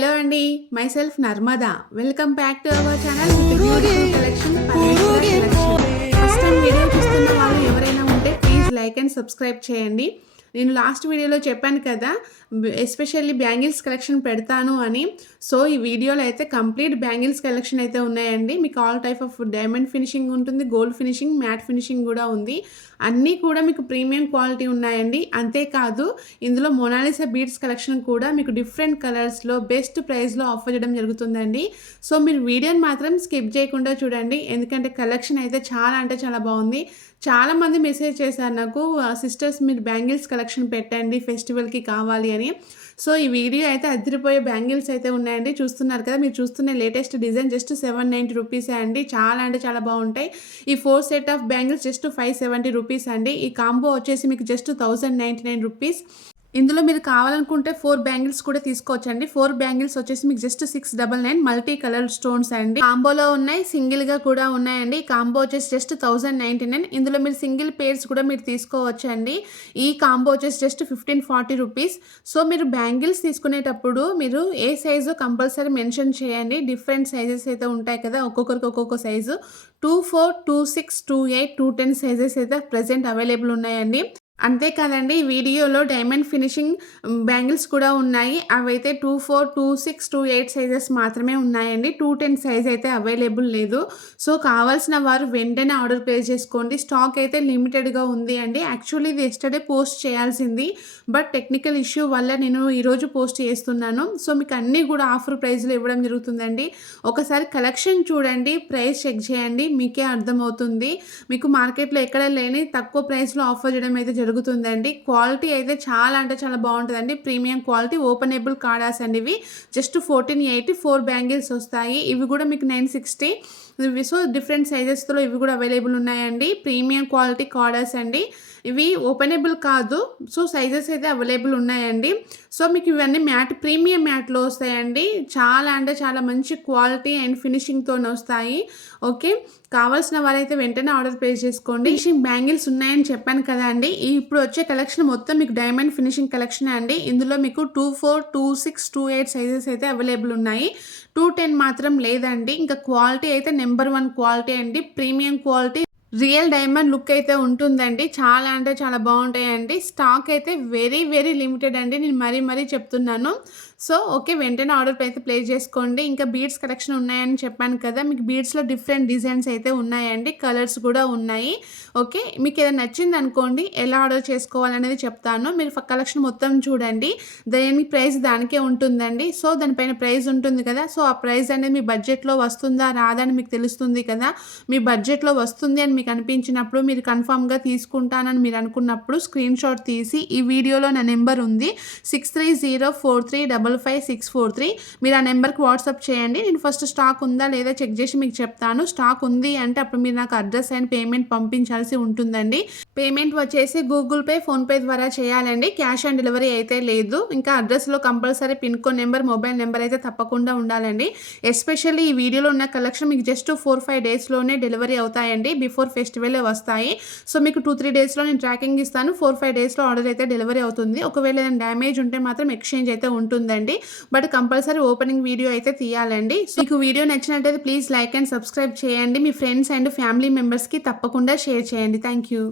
Hello అండి myself Narmada welcome back to our channel collection first time video చూస్తున్న వాళ్ళు ఎవరైనా ఉంటే ప్లీజ్ లైక్ అండ్ సబ్స్క్రైబ్ చేయండి నేను లాస్ట్ వీడియోలో చెప్పాను కదా ఎస్పెషల్లీ బ్యాంగిల్స్ కలెక్షన్ పెడతాను అని. సో ఈ వీడియోలో అయితే కంప్లీట్ బ్యాంగిల్స్ కలెక్షన్ అయితే ఉన్నాయండి. మీకు all type of diamond finishing ఉంటుంది గోల్డ్ ఫినిషింగ్ మ్యాట్ ఫినిషింగ్ కూడా ఉంది. అన్నీ కూడా మీకు ప్రీమియం క్వాలిటీ ఉన్నాయండి. అంతేకాదు ఇందులో మొనాలిసా బీడ్స్ కలెక్షన్ కూడా మీకు డిఫరెంట్ కలర్స్లో బెస్ట్ ప్రైస్లో ఆఫర్ చేయడం జరుగుతుందండి. సో మీరు వీడియోని మాత్రం స్కిప్ చేయకుండా చూడండి. ఎందుకంటే కలెక్షన్ అయితే చాలా అంటే చాలా బాగుంది. చాలామంది మెసేజ్ చేశారు నాకు సిస్టర్స్ మీరు బ్యాంగిల్స్ కలెక్షన్ పెట్టండి ఫెస్టివల్కి కావాలి అని. సో ఈ వీడియో అయితే అదిరిపోయే బ్యాంగిల్స్ అయితే ఉన్నాయండి. చూస్తున్నారు కదా మీరు చూస్తున్న latest design just seven ninety రూపీసే అండి. చాలా అంటే చాలా బాగుంటాయి. ఈ four set of bangles just five seventy rupees అండి. ఈ కాంబో వచ్చేసి మీకు just thousand ninety nine rupees. ఇందులో మీరు కావాలనుకుంటే ఫోర్ బ్యాంగిల్స్ కూడా తీసుకోవచ్చండి. ఫోర్ బ్యాంగిల్స్ వచ్చేసి మీకు just six double nine multi colour stones అండి. కాంబోలో ఉన్నాయి సింగిల్గా కూడా ఉన్నాయండి. కాంబో వచ్చేసి జస్ట్ థౌసండ్ నైన్టీ నైన్ ఇందులో మీరు సింగిల్ పేర్స్ కూడా మీరు తీసుకోవచ్చండి. ఈ కాంబో వచ్చేసి just fifteen forty rupees so మీరు బ్యాంగిల్స్ తీసుకునేటప్పుడు మీరు ఏ సైజు కంపల్సరీ మెన్షన్ చేయండి. డిఫరెంట్ సైజెస్ అయితే ఉంటాయి కదా ఒక్కొక్కరికి ఒక్కొక్క size two four two six two eight two ten sizes అయితే ప్రజెంట్ అవైలబుల్ ఉన్నాయండి. అంతేకాదండి ఈ వీడియోలో డైమండ్ ఫినిషింగ్ బ్యాంగిల్స్ కూడా ఉన్నాయి. అవైతే two four two six two eight sizes మాత్రమే ఉన్నాయండి. టూ టెన్ సైజ్ అయితే అవైలబుల్ లేదు. సో కావాల్సిన వారు వెంటనే ఆర్డర్ ప్లేస్ చేసుకోండి. స్టాక్ అయితే లిమిటెడ్గా ఉంది అండి. యాక్చువల్లీ ఇది ఎస్టర్డే పోస్ట్ చేయాల్సింది. బట్ టెక్నికల్ ఇష్యూ వల్ల నేను ఈరోజు పోస్ట్ చేస్తున్నాను. సో మీకు అన్నీ కూడా ఆఫర్ ప్రైస్లో ఇవ్వడం జరుగుతుందండి. ఒకసారి కలెక్షన్ చూడండి. ప్రైస్ చెక్ చేయండి. మీకే అర్థమవుతుంది. మీకు మార్కెట్లో ఎక్కడ లేని తక్కువ ప్రైస్లో ఆఫర్ చేయడం అయితే జరుగుతుంది. జరుగుతుందండి. క్వాలిటీ అయితే చాలా అంటే చాలా బాగుంటుందండి. ప్రీమియం క్వాలిటీ ఓపెనబుల్ కాడాస్ అండి ఇవి. Just fourteen eighty four bangles వస్తాయి. ఇవి కూడా మీకు నైన్ సిక్స్టీ. ఇవి సో డిఫరెంట్ సైజెస్లో ఇవి కూడా అవైలబుల్ ఉన్నాయండి. ప్రీమియం క్వాలిటీ కార్డర్స్ అండి. ఇవి ఓపెనబుల్ కాదు. సో సైజెస్ అయితే అవైలబుల్ ఉన్నాయండి. సో మీకు ఇవన్నీ మ్యాట్ ప్రీమియం మ్యాట్లో వస్తాయండి. చాలా అంటే చాలా మంచి క్వాలిటీ అండ్ ఫినిషింగ్తో వస్తాయి. ఓకే. కావాల్సిన వారైతే వెంటనే ఆర్డర్ ప్లేస్ చేసుకోండి. ఫినిషింగ్ బ్యాంగిల్స్ ఉన్నాయని చెప్పాను కదా అండి ఇప్పుడు వచ్చే కలెక్షన్ మొత్తం మీకు డైమండ్ ఫినిషింగ్ కలెక్షన్ అండి. ఇందులో మీకు two four two six two eight sizes అయితే అవైలబుల్ ఉన్నాయి. టూ టెన్ మాత్రం లేదండి. ఇంకా క్వాలిటీ అయితే నెంబర్ వన్ క్వాలిటీ అండి. Premium quality real diamond look అయితే ఉంటుందండి. చాలా అంటే చాలా బాగుంటాయండి. స్టాక్ అయితే వెరీ వెరీ లిమిటెడ్ అండి. నేను మరీ మరీ చెప్తున్నాను. సో ఓకే వెంటనే ఆర్డర్ అయితే ప్లేస్ చేసుకోండి. ఇంకా బీడ్స్ కలెక్షన్ ఉన్నాయని చెప్పాను కదా మీకు బీడ్స్లో డిఫరెంట్ డిజైన్స్ అయితే ఉన్నాయండి. కలర్స్ కూడా ఉన్నాయి. ఓకే మీకు ఏదైనా నచ్చింది అనుకోండి ఎలా ఆర్డర్ చేసుకోవాలనేది చెప్తాను. మీరు కలెక్షన్ మొత్తం చూడండి. దాని ప్రైస్ దానికే ఉంటుందండి. సో దానిపైన ప్రైస్ ఉంటుంది కదా సో ఆ ప్రైస్ అనేది మీ బడ్జెట్లో వస్తుందా రాదా అని మీకు తెలుస్తుంది కదా. మీ బడ్జెట్లో వస్తుంది అని మీకు అనిపించినప్పుడు మీరు కన్ఫామ్గా తీసుకుంటానని మీరు అనుకున్నప్పుడు స్క్రీన్ షాట్ తీసి ఈ వీడియోలో నా నెంబర్ ఉంది. Six three zero four three double double five six four three మీరు ఆ నెంబర్కి వాట్సాప్ చేయండి. నేను ఫస్ట్ స్టాక్ ఉందా లేదా చెక్ చేసి మీకు చెప్తాను. స్టాక్ ఉంది అంటే అప్పుడు మీరు నాకు అడ్రస్ అండ్ పేమెంట్ పంపించాల్సి ఉంటుందండి. పేమెంట్ వచ్చేసి గూగుల్ పే ఫోన్పే ద్వారా చేయాలండి. క్యాష్ ఆన్ డెలివరీ అయితే లేదు. ఇంకా అడ్రస్లో compulsory pin code number mobile number అయితే తప్పకుండా ఉండాలండి. ఎస్పెషల్లీ ఈ వీడియోలో ఉన్న కలెక్షన్ మీకు జస్ట్ ఫోర్ ఫైవ్ డేస్లోనే డెలివరీ అవుతాయండి. బిఫోర్ ఫెస్టివల్ వస్తాయి. సో మీకు టూ త్రీ డేస్లో నేను ట్రాకింగ్ ఇస్తాను. ఫోర్ ఫైవ్ డేస్లో ఆర్డర్ అయితే డెలివరీ అవుతుంది. ఒకవేళ డ్యామేజ్ ఉంటే మాత్రం ఎక్స్చేంజ్ అయితే ఉంటుందండి. చేయండి. బట్ కంపల్సరీ ఓపెనింగ్ వీడియో అయితే తీయాలండి. సో మీకు వీడియో నచ్చినట్టయితే ప్లీజ్ లైక్ అండ్ సబ్స్క్రైబ్ చేయండి. మీ ఫ్రెండ్స్ అండ్ ఫ్యామిలీ మెంబర్స్కి తప్పకుండా షేర్ చేయండి. Thank you